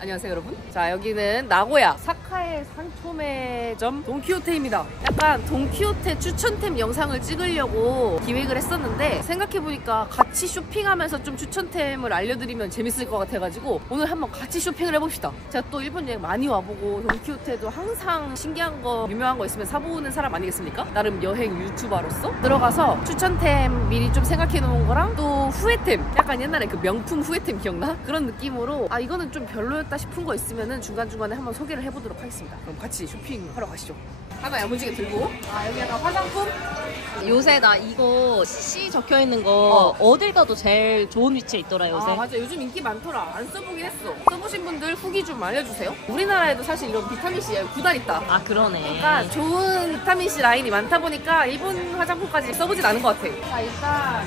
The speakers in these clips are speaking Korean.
안녕하세요 여러분. 자, 여기는 나고야 사카의 산초매점 돈키호테입니다. 약간 돈키호테 추천템 영상을 찍으려고 기획을 했었는데 생각해보니까 같이 쇼핑하면서 좀 추천템을 알려드리면 재밌을 것 같아가지고 오늘 한번 같이 쇼핑을 해봅시다. 제가 또 일본 여행 많이 와보고 돈키호테도 항상 신기한 거 유명한 거 있으면 사보는 사람 아니겠습니까? 나름 여행 유튜버로서 들어가서 추천템 미리 좀 생각해놓은 거랑 또 후회템, 약간 옛날에 그 명품 후회템 기억나? 그런 느낌으로 아 이거는 좀 별로였다 싶은 거 있으면은 중간중간에 한번 소개를 해보도록 하겠습니다. 그럼 같이 쇼핑하러 가시죠. 하나 야무지게 들고. 아, 여기 약간 화장품? 요새 나 이거 C 적혀있는 거 어딜 가도 제일 좋은 위치에 있더라 요새. 아 맞아, 요즘 인기 많더라. 안 써보긴 했어. 써보신 분들 후기 좀 알려주세요. 우리나라에도 사실 이런 비타민C 구달 있다. 아 그러네. 그러니까 좋은 비타민C 라인이 많다 보니까 일본 화장품까지 써보진 않은 것 같아. 자, 일단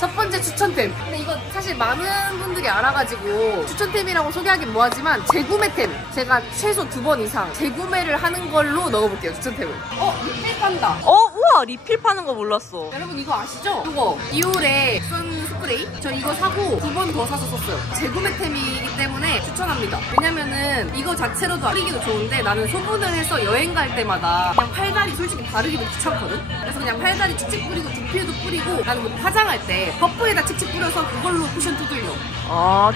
첫 번째 추천템. 근데 이거 사실 많은 분들이 알아가지고 추천템이라고 소개하긴 뭐하지만 재구매템. 제가 최소 2번 이상 재구매를 하는 걸로 넣어볼게요, 추천템을. 리필 판다. 우와 리필 파는 거 몰랐어. 여러분 이거 아시죠? 이거 디올의 선 스프레이. 저 이거 사고 2번 더 사서 썼어요. 재구매템이기 때문에 추천합니다. 왜냐면은 이거 자체로도 뿌리기도 좋은데 나는 소분을 해서 여행 갈 때마다 그냥 팔다리 솔직히 바르기도 귀찮거든? 그래서 그냥 팔다리 칙칙 뿌리고 두피에도 뿌리고 나는 뭐 화장할 때 퍼프에다 칙칙 뿌려서 그걸로 쿠션 두들려.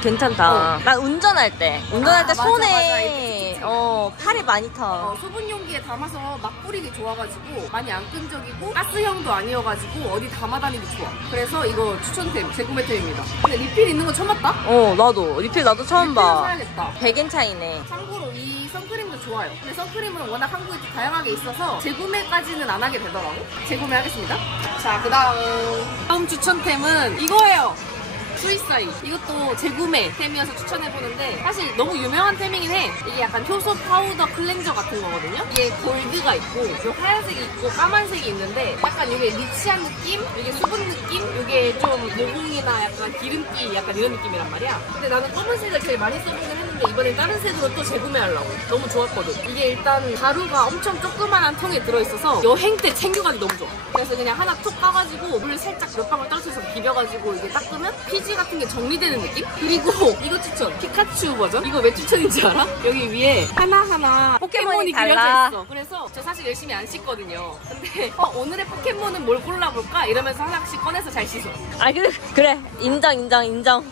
괜찮다. 난 운전할 때 맞아, 손에 맞아. 팔이 많이 타. 소분 용기에 담아서 막 뿌리기 좋아가지고 많이 안 끈적이고 가스형도 아니어가지고 어디 담아다니기 좋아. 그래서 이거 추천템, 재구매템입니다. 근데 리필 있는 거 처음 봤다? 나도 리필 나도 처음 봐. 사야겠다. 100엔 차이네. 참고로 이 선크림도 좋아요. 근데 선크림은 워낙 한국에 다양하게 있어서 재구매까지는 안 하게 되더라고. 재구매하겠습니다. 자, 다음 추천템은 이거예요. 스위스아이. 이것도 재구매템이어서 추천해보는데 사실 너무 유명한 템이긴 해. 이게 약간 효소 파우더 클렌저 같은 거거든요. 이게 골드가 있고 요 하얀색이 있고 까만색이 있는데 약간 이게 리치한 느낌? 이게 수분 느낌? 이게 좀 모공이나 약간 기름기 약간 이런 느낌이란 말이야. 근데 나는 검은색을 제일 많이 써보긴 했는데 이번엔 다른 색으로 또 재구매하려고. 너무 좋았거든. 이게 일단 가루가 엄청 조그만한 통에 들어있어서 여행 때 챙겨가기 너무 좋아. 그래서 그냥 하나 툭 까가지고 물 살짝 몇 방울 떨어져서 비벼가지고 이게 닦으면 피지 같은 게 정리되는 느낌? 그리고 이거 추천! 피카츄 버전? 이거 왜 추천인지 알아? 여기 위에 하나하나 포켓몬이 그려져 있어. 그래서 저 사실 열심히 안 씻거든요. 근데 오늘의 포켓몬은 뭘 골라볼까? 이러면서 하나씩 꺼내서 잘 씻어. 그래 인정.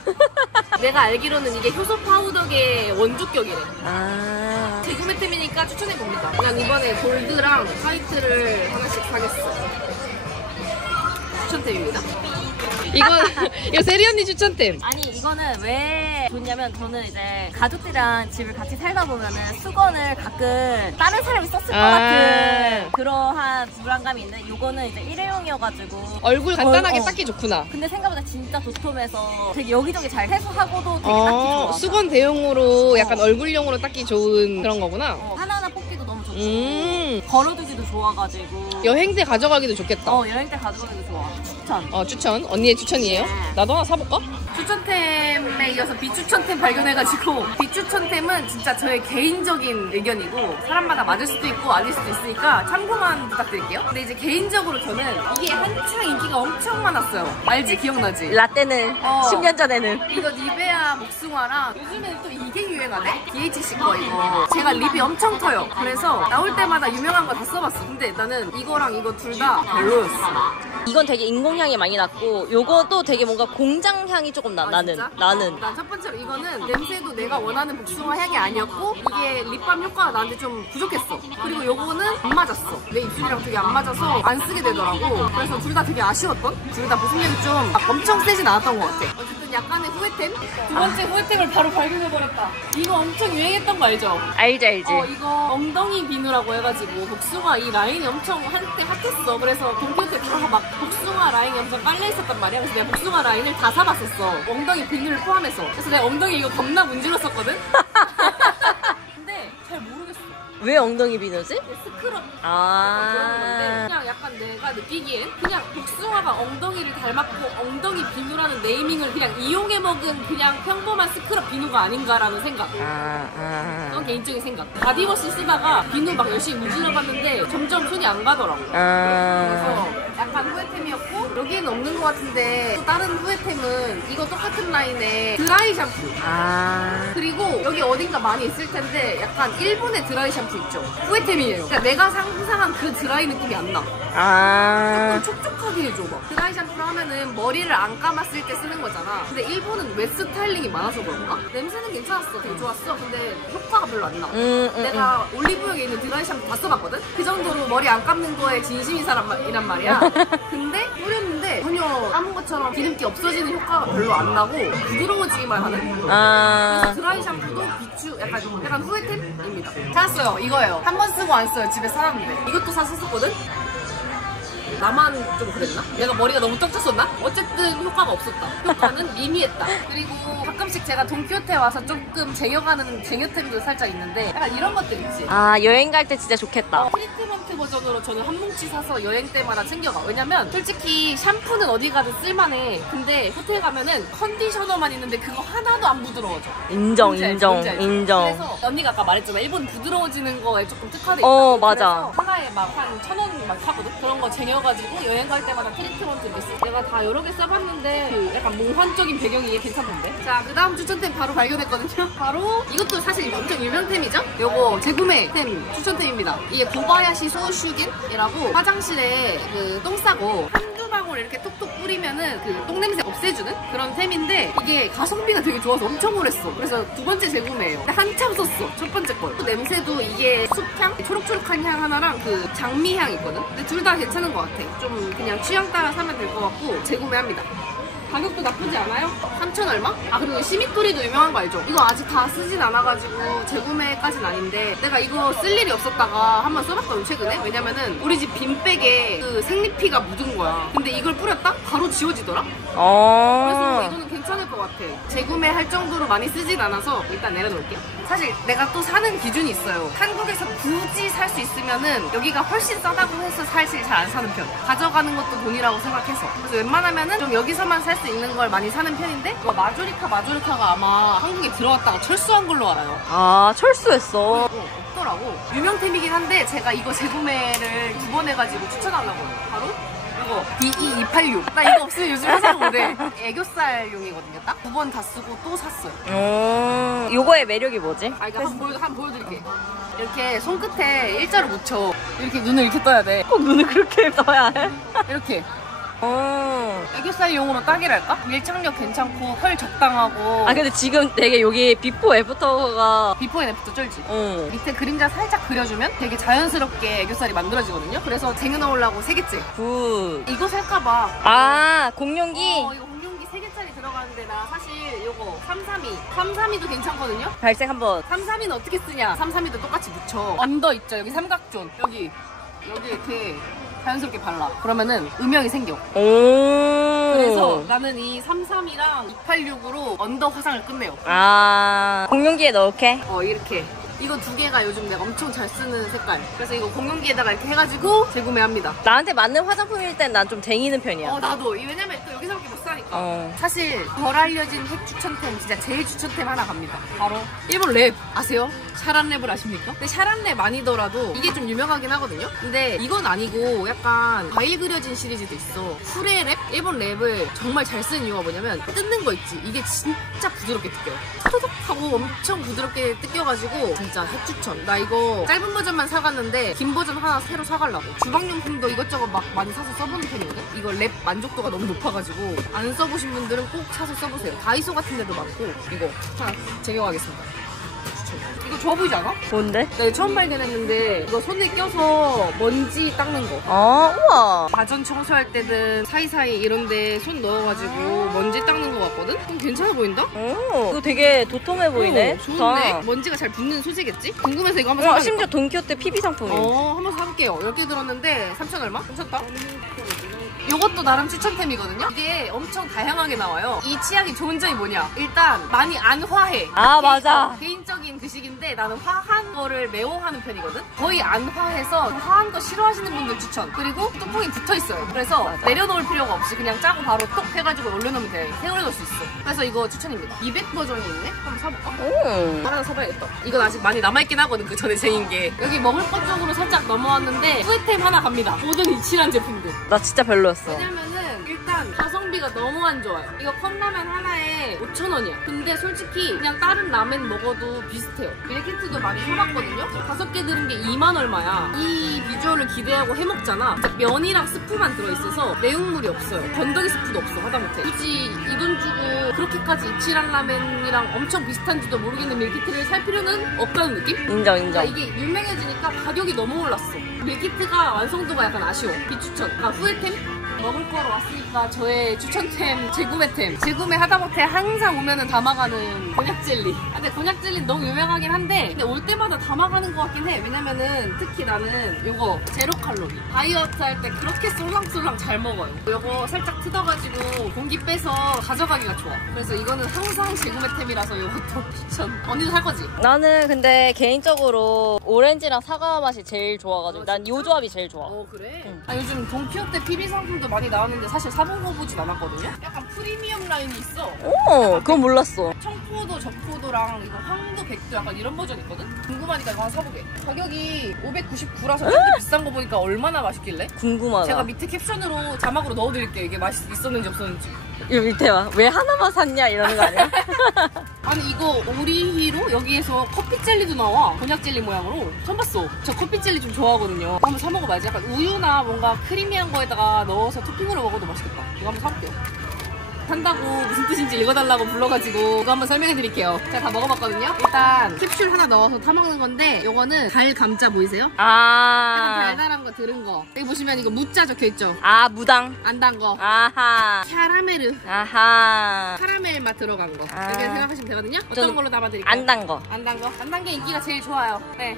내가 알기로는 이게 효소 파우더계 원조격이래. 재구매템이니까 추천해봅니다. 난 이번에 골드랑 화이트를 하나씩 사겠어. 추천템입니다. 이거 세리 언니 추천템. 아니 이거는 왜 좋냐면 저는 이제 가족들이랑 집을 같이 살다 보면은 수건을 가끔 다른 사람이 썼을 것 같은 그러한 불안감이 있는데 이거는 이제 일회용이어가지고 얼굴 간단하게 닦기 좋구나. 근데 생각보다 진짜 도톰해서 되게 여기저기 잘 세수하고도 되게 닦기 좋아. 수건 대용으로 약간 얼굴용으로 닦기 좋은 그런 거구나. 하나하나 뽑기도 너무 좋고 걸어두기도 좋아가지고 여행 때 가져가기도 좋겠다. 여행 때 가져가기도 좋아. 추천. 추천. 언니의 추천이에요. 나도 하나 사볼까? 추천템에 이어서 비추천템 발견해가지고 비추천템은 진짜 저의 개인적인 의견이고 사람마다 맞을 수도 있고 아닐 수도 있으니까 참고만 부탁드릴게요. 근데 이제 개인적으로 저는 이게 한창 인기가 엄청 많았어요. 알지? 기억나지? 라떼는 10년 전에는 이거 니베아 목숭아랑 요즘에는 또 이게 유행하네? DHC 거 이거. 제가 립이 엄청 터요. 그래서 나올 때마다 유명한 거 다 써봤어. 근데 나는 이거랑 이거 둘 다 별로였어. 이건 되게 인공향이 많이 났고 요것도 되게 뭔가 공장 향이 조금 나. 나는 난 첫 번째로 이거는 냄새도 내가 원하는 복숭아 향이 아니었고 이게 립밤 효과가 나한테 좀 부족했어. 그리고 요거는 안 맞았어. 내 입술이랑 되게 안 맞아서 안 쓰게 되더라고. 그래서 둘 다 되게 아쉬웠던? 둘 다 보습력이 좀 엄청 세진 않았던 것 같아. 어쨌든 약간의 후회템? 두 번째 후회템을 바로 발견해버렸다. 이거 엄청 유행했던 거 알죠? 알지. 이거 엉덩이 비누라고 해가지고 복숭아 이 라인이 엄청 한때 핫했어. 그래서 돈키호테 다 막 복숭아 라인이 엄청 깔려있었단 말이야. 그래서 내가 복숭아 라인을 다 사봤었어. 엉덩이 비누를 포함해서. 그래서 내가 엉덩이 이거 겁나 문질렀었거든? 근데 잘 모르겠어. 왜 엉덩이 비누지? 스크럽 아 그런 건데 그냥 약간 내가 느끼기엔 그냥 복숭아가 엉덩이를 닮았고 엉덩이 비누라는 네이밍을 그냥 이용해 먹은 그냥 평범한 스크럽 비누가 아닌가라는 생각. 그건 개인적인 생각. 바디워시 쓰다가 비누 막 열심히 문질러봤는데 점점 손이 안 가더라고. 그래서 약간 후회템이었고 여기에는 없는 것 같은데 또 다른 후회템은 이거 똑같은 라인의 드라이 샴푸. 그리고 여기 어딘가 많이 있을 텐데 약간 일본의 드라이 샴푸 있죠? 후회템이에요. 그러니까 내가 상상한 그 드라이 느낌이 안 나. 조금 촉촉하게 해줘. 막. 드라이 샴푸를 하면은 머리를 안 감았을 때 쓰는 거잖아. 근데 일본은 웹 스타일링이 많아서 그런가? 냄새는 괜찮았어. 되게 좋았어. 근데 효과가 별로 안 나. 내가 올리브영에 있는 드라이 샴푸 다 써봤거든? 그 정도로 머리 안 감는 거에 진심인 사람이란 말이야. 근데 뿌렸는데 전혀 감은 것처럼 기름기 없어지는 효과가 별로 안 나고 부드러워지기만 하는. 그래서 드라이 샴푸도 비추 약간 후회템입니다. 찾았어요. 이거예요. 한 번 쓰고 안 써요. 집에 사놨는데. 이것도 샀었거든? 나만 좀 그랬나? 내가 머리가 너무 떡졌었나? 어쨌든 효과가 없었다. 효과는 미미했다. 그리고 가끔씩 제가 돈키호테 와서 조금 쟁여가는 쟁여템도 살짝 있는데 약간 이런 것들 있지. 여행 갈 때 진짜 좋겠다. 트리트먼트 버전으로 저는 한 뭉치 사서 여행 때마다 챙겨가. 왜냐면 솔직히 샴푸는 어디 가든 쓸만해. 근데 호텔 가면은 컨디셔너만 있는데 그거 하나도 안 부드러워져. 인정. 그래서 언니가 아까 말했잖아. 일본 부드러워지는 거에 조금 특화돼 있다. 맞아. 그래서 하나에 막 한 1,000원 막 사거든? 그런 거 쟁여가지고 여행 갈 때마다 트리트먼트 있어. 내가 다 여러 개 써봤는데 그 약간 몽환적인 배경이 이게 괜찮던데? 자, 그 다음 추천템 바로 발견했거든요. 바로 이것도 사실 엄청 유명템이죠? 요거 재구매템 추천템입니다. 이게 고바야시 소슈겐이라고 화장실에 그 똥 싸고 한두 방울 이렇게 톡톡 뿌리면은 그 똥냄새 없애주는 그런 템인데 이게 가성비가 되게 좋아서 엄청 오래 써. 그래서 두 번째 재구매예요. 근데 한참 썼어. 첫 번째 걸. 냄새도 이게 숲향? 초록초록한 향 하나랑 그 장미향 있거든? 근데 둘 다 괜찮은 것 같아. 좀 그냥 취향 따라 사면 될 것 같고 재구매합니다. 가격도 나쁘지 않아요? 3,000 얼마? 그리고 시미토리도 유명한 거 알죠? 이거 아직 다 쓰진 않아가지고 재구매까진 아닌데 내가 이거 쓸 일이 없었다가 한번 써봤거든 최근에. 왜냐면은 우리 집 빈백에 그 생리피가 묻은 거야. 근데 이걸 뿌렸다? 바로 지워지더라? 그래서 이거는 괜찮을 것 같아. 재구매할 정도로 많이 쓰진 않아서 일단 내려놓을게요. 사실 내가 또 사는 기준이 있어요. 한국에서 굳이 살 수 있으면은 여기가 훨씬 싸다고 해서 사실 잘 안 사는 편. 가져가는 것도 돈이라고 생각해서. 그래서 웬만하면은 좀 여기서만 살 수 있는 걸 많이 사는 편인데 이거 마조리카가 아마 한국에 들어왔다가 철수한 걸로 알아요. 철수했어. 없더라고. 유명템이긴 한데 제가 이거 재구매를 2번 해가지고 추천하려고 해요. 바로 이거 BE286. 나 이거 없으면 요즘 회사 못해. 애교살용이거든요. 딱 2번 다 쓰고 또 샀어요. 요거의 매력이 뭐지? 이거 한번 보여드릴게. 이렇게 손끝에 일자로 묻혀. 이렇게 눈을 이렇게 떠야 돼. 꼭 눈을 그렇게 떠야 해? 이렇게. 애교살용으로 딱이랄까? 밀착력 괜찮고 펄 적당하고. 근데 지금 되게 여기 비포 애프터가 비포 앤 애프터 쩔지? 밑에 그림자 살짝 그려주면 되게 자연스럽게 애교살이 만들어지거든요. 그래서 쟁여놓으려고 3개째. 굿. 이거 살까봐. 공룡기? 이거 공룡기 3개짜리 들어가는데 나 사실 이거 332도 괜찮거든요? 발색 한번. 332는 어떻게 쓰냐? 332도 똑같이 묻혀. 언더 있죠? 여기 삼각존. 여기 이렇게 자연스럽게 발라. 그러면은 음영이 생겨. 그래서 나는 이 33이랑 286으로 언더 화장을 끝내요. 공룡기에 넣을게. 이렇게. 이거 2개가 요즘 내가 엄청 잘 쓰는 색깔. 그래서 이거 공룡기에다가 이렇게 해가지고 재구매합니다. 나한테 맞는 화장품일 땐 난 좀 쟁이는 편이야. 나도. 왜냐면 또 여기서밖에 못 사니까. 사실 덜 알려진 핵 추천템, 진짜 제일 추천템 하나 갑니다. 바로 일본 랩 아세요? 샤란랩을 아십니까? 근데 샤란랩 아니더라도 이게 좀 유명하긴 하거든요? 근데 이건 아니고 약간 과일 그려진 시리즈도 있어. 후레랩? 일본 랩을 정말 잘 쓰는 이유가 뭐냐면 뜯는 거 있지? 이게 진짜 부드럽게 뜯겨요. 토독 하고 엄청 부드럽게 뜯겨가지고 진짜 핵 추천. 나 이거 짧은 버전만 사갔는데 긴 버전 하나 새로 사가려고. 주방용품도 이것저것 막 많이 사서 써보는 편이거든? 이거 랩 만족도가 너무 높아가지고 안 써보신 분들은 꼭 사서 써보세요. 다이소 같은 데도 많고. 이거 하나 쟁여가겠습니다. 이거 좋아 보이지 않아? 뭔데? 네, 처음 발견했는데 이거 손에 껴서 먼지 닦는 거. 우와. 가전 청소할 때든 사이사이 이런데 손 넣어가지고 먼지 닦는 거 같거든? 그럼 괜찮아 보인다? 이거 되게 도톰해 보이네. 좋은데? 먼지가 잘 붙는 소재겠지? 궁금해서 이거 한번 사볼까? 심지어 돈키호테 PB 상품이에요. 한번 사볼게요. 10개 들었는데 3,000 얼마? 괜찮다. 이것도 나름 추천템이거든요? 이게 엄청 다양하게 나와요. 이 치약이 좋은 점이 뭐냐? 일단 많이 안 화해. 맞아. 개인적인 그 식인데 나는 화한 거를 매워하는 편이거든? 거의 안 화해서 화한 거 싫어하시는 분들 추천. 그리고 뚜껑이 붙어있어요. 그래서 내려놓을 필요가 없이 그냥 짜고 바로 톡 해가지고 올려놓으면 돼. 세워놓을 수 있어. 그래서 이거 추천입니다. 200 버전이 있네? 한번 사볼까? 하나 사봐야겠다. 이건 아직 많이 남아있긴 하거든, 그 전에 쟁인 게. 여기 먹을 것 쪽으로 살짝 넘어왔는데 후회템 하나 갑니다. 모든 이치란 제품들. 나 진짜 별로였어. 왜냐면은 일단 가성비가 너무 안 좋아요. 이거 컵라면 하나에 5,000원이야. 근데 솔직히 그냥 다른 라멘 먹어도 비슷해요. 밀키트도 많이 해봤거든요. 5개 들은 게 2만 얼마야. 이 비주얼을 기대하고 해먹잖아. 진짜 면이랑 스프만 들어있어서 내용물이 없어요. 건더기 스프도 없어 하다못해. 굳이 이 돈 주고 그렇게까지 이치란 라멘이랑 엄청 비슷한지도 모르겠는 밀키트를 살 필요는 없다는 느낌? 인정. 그러니까 이게 유명해지니까 가격이 너무 올랐어. 밀키트가 완성도가 약간 아쉬워. 비추천. 그러니까 후회템? 먹을 거로 왔으니까 저의 추천템, 재구매템. 재구매 하다못해 항상 오면은 담아가는 곤약 젤리. 근데 곤약 젤리 너무 유명하긴 한데 근데 올 때마다 담아가는 것 같긴 해. 왜냐면은 특히 나는 요거 제로 칼로리. 다이어트 할 때 그렇게 쏠랑쏠랑 잘 먹어요. 요거 살짝 뜯어가지고 공기 빼서 가져가기가 좋아. 그래서 이거는 항상 재구매템이라서 요것도 추천. 언니도 살 거지? 나는 근데 개인적으로 오렌지랑 사과 맛이 제일 좋아가지고 난 이 조합이 제일 좋아. 그래? 응. 아, 요즘 돈키호테 PB 상품도 많이 나왔는데 사실 사본 거 보진 않았거든요? 약간 프리미엄 라인이 있어. 오, 그건 몰랐어. 청포도, 적포도랑 이거 황도, 백도 약간 이런 버전 있거든? 궁금하니까 이거 하나 사보게. 가격이 599라서 좀 비싼 거 보니까 얼마나 맛있길래? 궁금하다. 제가 밑에 캡션으로 자막으로 넣어드릴게요. 이게 있었는지 없었는지. 이 밑에 봐. 왜 하나만 샀냐 이러는 거 아니야? 아니 이거 오리히로 여기에서 커피 젤리도 나와. 곤약 젤리 모양으로. 처음 봤어. 저 커피 jel리 좀 좋아하거든요. 한번 사 먹어봐야지. 약간 우유나 뭔가 크리미한 거에다가 넣어서 토핑으로 먹어도 맛있겠다. 이거 한번 사볼게요. 산다고 무슨 뜻인지 읽어달라고 불러가지고 이거 한번 설명해드릴게요. 제가 다 먹어봤거든요. 일단 캡슐 하나 넣어서 타먹는 건데 요거는 달 감자 보이세요? 약간 달달한 거 들은 거. 여기 보시면 이거 무자 적혀있죠? 무당. 안 단 거. 아하. 캐러멜. 아하. 카라멜 맛 들어간 거. 아. 이렇게 생각하시면 되거든요. 어떤 저는 걸로 담아드릴까요? 안 단 거. 안 단 거? 안 단 게 인기가 제일 좋아요. 네.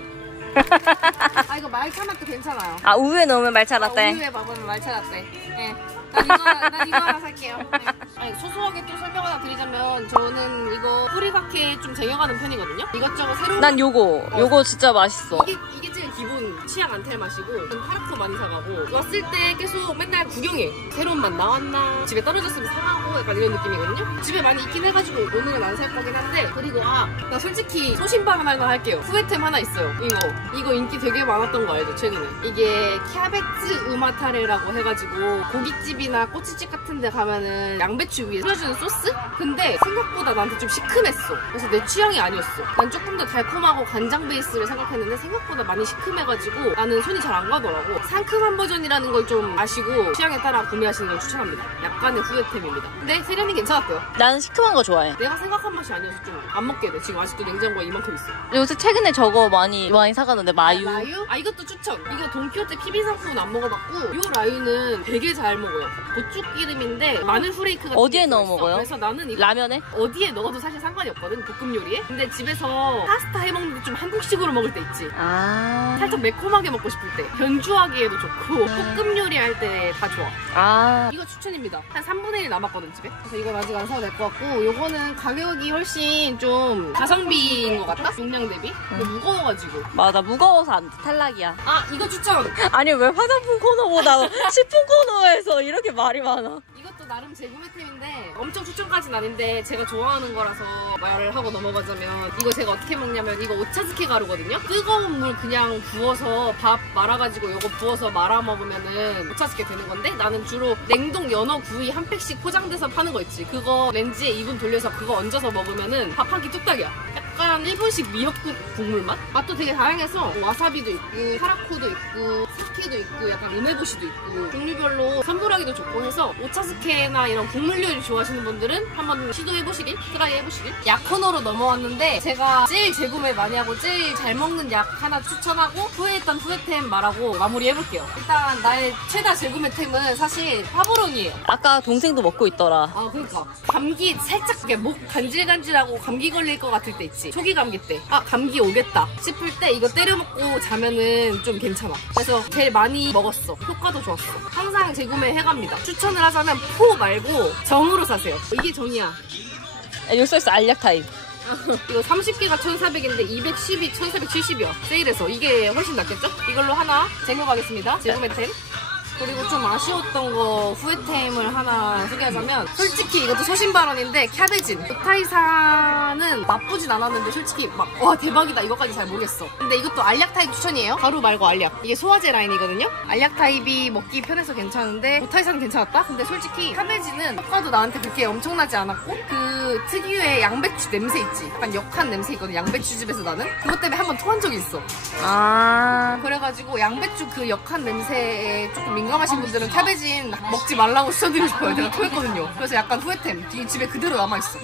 아 이거 말차 맛도 괜찮아요. 우유에 넣으면 말차 라떼. 우유에 먹으면 말차 라떼. 네. 난 이거 하나 살게요. 네. 아니, 소소하게 또 설명 하나 드리자면 저는 이거 뿌리각해 좀 쟁여가는 편이거든요. 이것저것 새로운 난 요거 진짜 맛있어. 이게 제일 기본 취향 안텔 맛이고 저는 파르코 많이 사가고 왔을 때 계속 맨날 구경해. 새로운 맛 나왔나 집에 떨어졌으면 사가고 약간 이런 느낌이거든요. 집에 많이 있긴 해가지고 오늘은 안 살 거긴 한데 그리고 나 솔직히 소신발 하나 할게요. 후회템 하나 있어요. 이거 인기 되게 많았던 거 알죠? 최근에 이게 캬베츠 우마타레라고 해가지고 고깃집이나 꼬치집 같은 데 가면은 양배추 위에 뿌려주는 소스? 근데 생각보다 나한테 좀 시큼했어. 그래서 내 취향이 아니었어. 난 조금 더 달콤하고 간장 베이스를 생각했는데 생각보다 많이 시큼해가지고 나는 손이 잘 안 가더라고. 상큼한 버전이라는 걸 좀 아시고 취향에 따라 구매하시는 걸 추천합니다. 약간의 후회템입니다. 근데 세련이 괜찮았고요. 나는 시큼한 거 좋아해. 내가 생각한 맛이 아니어서 좀 안 먹게 돼. 지금 아직도 냉장고에 이만큼 있어. 요새 최근에 저거 많이 사가는데 마유. 라유? 이것도 추천. 이거 돈키호테 PB 상품은 안 먹어봤고 이 라유는 되게 잘 먹어요. 고추기름인데 마늘 후레이크 같은 어디에 게 넣어 들어있어. 먹어요? 그래서 나는 이거 라면에? 어디에 넣어도 사실 상관이 없거든. 볶음 요리에. 근데 집에서 파스타 해먹는데 좀 한국식으로 먹을 때 있지. 살짝 매콤하게 먹고 싶을 때 견주하기에도 좋고 볶음 요리 할 때 다 좋아. 이거 추천입니다. 한 3분의 1 남았거든 집에. 그래서 이건 아직 안 사도 될 것 같고 요거는 가격이 훨씬 좀 가성비인 것 같다? 용량 대비? 근데 무거워가지고. 맞아, 무거워서 안 돼. 탈락이야. 이거 추천! 아니 왜 화장품 코너보다 식품 코너에서 이렇게 말이 많아. 이것도 나름 재구매템인데 엄청 추천까지는 아닌데 제가 좋아하는 거라서 말을 하고 넘어가자면 이거 제가 어떻게 먹냐면 이거 오차즈케 가루거든요? 뜨거운 물 그냥 부어서 밥 말아가지고 이거 부어서 말아 먹으면은 오차즈케 되는 건데 나는 주로 냉동 연어 구이 한 팩씩 포장돼서 파는 거 있지. 그거 렌즈에 2분 돌려서 그거 얹어서 먹으면은 밥 한 끼 뚝딱이야. 약간 일본식 미역국 국물 맛? 맛도 되게 다양해서 와사비도 있고 타라코도 있고 사케도 있고 약간 우메보시도 있고 종류별로 선물하기도 좋고 해서 오차즈케나 이런 국물 요리 좋아하시는 분들은 한번 시도해보시길, 트라이 해보시길. 약 코너로 넘어왔는데 제가 제일 재구매 많이 하고 제일 잘 먹는 약 하나 추천하고 후회했던 후회템 말하고 마무리해볼게요. 일단 나의 최다 재구매템은 사실 파브론이에요. 아까 동생도 먹고 있더라. 그러니까 감기 살짝 이렇게 목 간질간질하고 감기 걸릴 것 같을 때 있지. 초기 감기 때 감기 오겠다 싶을 때 이거 때려 먹고 자면은 좀 괜찮아. 그래서 제일 많이 먹었어. 효과도 좋았어. 항상 재구매 해갑니다. 추천을 하자면 포 말고 정으로 사세요. 이게 정이야. 여기 써있어, 알약 타입. 이거 30개가 1,400인데 210이 1,470이야. 세일해서 이게 훨씬 낫겠죠? 이걸로 하나 쟁여가겠습니다. 재구매템. 그리고 좀 아쉬웠던 거 후회템을 하나 소개하자면 솔직히 이것도 소신 발언인데 캬베진 오타이사는 나쁘진 않았는데 솔직히 막 와 대박이다 이거까지 잘 모르겠어. 근데 이것도 알약 타입 추천이에요. 가루 말고 알약. 이게 소화제 라인이거든요. 알약 타입이 먹기 편해서 괜찮은데 오타이사는 괜찮았다? 근데 솔직히 캬베진은 효과도 나한테 그렇게 엄청나지 않았고 그 특유의 양배추 냄새 있지? 약간 역한 냄새 있거든. 양배추집에서 나는 그것 때문에 한번 토한 적이 있어. 그래가지고 양배추 그 역한 냄새에 조금 민감하신 분들은 캬베진 먹지 말라고 추천드리고 싶어요. 제가 토했거든요. 그래서 약간 후회템. 이 집에 그대로 남아있어.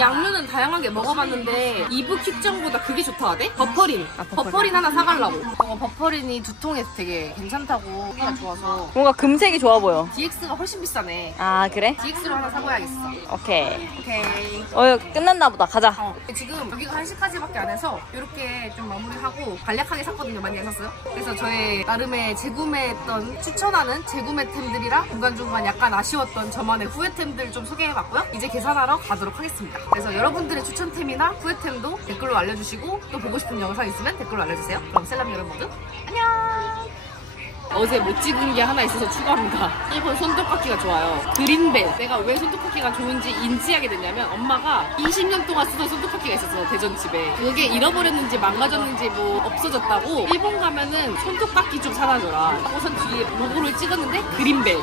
양류는 다양하게 먹어봤는데 이브 킥정보다 그게 좋다 하대? 버퍼린. 버퍼린 하나 사가려고. 버퍼린이 두통에 되게 괜찮다고 후기가 좋아서. 뭔가 금색이 좋아 보여. DX가 훨씬 비싸네. 아 그래? DX로 하나 사봐야겠어. 오케이. 오케이. 끝났나 보다. 가자. 지금 여기가 1시까지밖에 안 해서 이렇게 좀 마무리하고 간략하게 샀거든요. 많이 안 샀어요. 그래서 저의 나름의 재구매했던 추천하는 재구매템들이랑 중간중간 약간 아쉬웠던 저만의 후회템들 좀 소개해봤고요. 이제 계산하러 가도록 하겠습니다. 그래서 여러분들의 추천템이나 후회템도 댓글로 알려주시고 또 보고 싶은 영상 있으면 댓글로 알려주세요. 그럼 셀럽 여러분 모두 안녕! 어제 못 찍은 게 하나 있어서 추가합니다. 일본 손톱깎이가 좋아요. 그린벨. 내가 왜 손톱깎이가 좋은지 인지하게 됐냐면 엄마가 20년 동안 쓰던 손톱깎이가 있었어. 대전 집에. 그게 잃어버렸는지 망가졌는지 뭐 없어졌다고 일본 가면은 손톱깎이 좀 사다 줘라. 우선 뒤에 로고를 찍었는데 그린벨.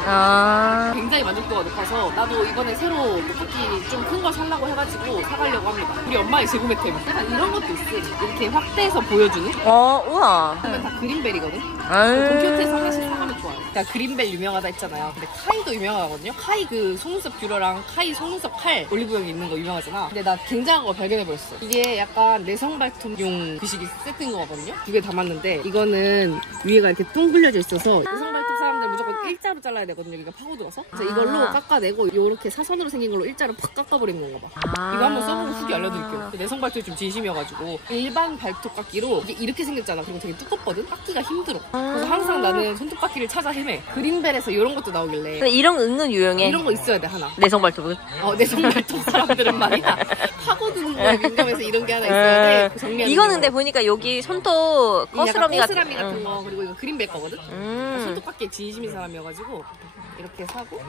굉장히 만족도가 높아서 나도 이번에 새로 손톱깎이 좀 큰 거 살라고 해가지고 사가려고 합니다. 우리 엄마의 재구매템. 약간 이런 것도 있어. 이렇게 확대해서 보여주는? 우와. 그러면 다 그린벨이거든? 컴퓨터에서 하나씩 사가면 좋아요. 그러니까 그린벨 유명하다 했잖아요. 근데 카이도 유명하거든요. 카이 그 속눈썹 뷰러랑 카이 속눈썹 칼 올리브영에 있는 거 유명하잖아. 근데 나 굉장한 거 발견해버렸어. 이게 약간 내성 발톱용 그시기 세트인 거거든요. 두 개 담았는데 이거는 위에가 이렇게 똥 불려져 있어서 내성 발톱 사람들 무조건 일자로 잘라야 되거든요. 여기가 파고들어서. 그래서 이걸로 깎아내고 이렇게 사선으로 생긴 걸로 일자로 팍 깎아버리는 건가 봐. 이거 한번 써보고 후기 알려드릴게요. 내성 발톱이 좀 진심이어가지고 일반 발톱 깎기로 이게 이렇게 생겼잖아. 그리고 되게 두껍거든? 깎기가 힘들어. 그래서 항상 나는 손톱깎이를 찾아 헤매. 그린벨에서 이런 것도 나오길래. 근데 이런 거 은근 유용해. 이런 거 있어야 돼 하나. 내성 발톱은? 내성 발톱 사람들은 말이야. 파고드는 거에 민감해서 이런 게 하나 있어야 돼. 정리하는 이거는 거. 근데 보니까 여기 손톱 거스러미 거스러미 같은 거 그리고 이거 그린벨 거거든. 손톱깎이에 진심인 사람이어가지고 이렇게 사고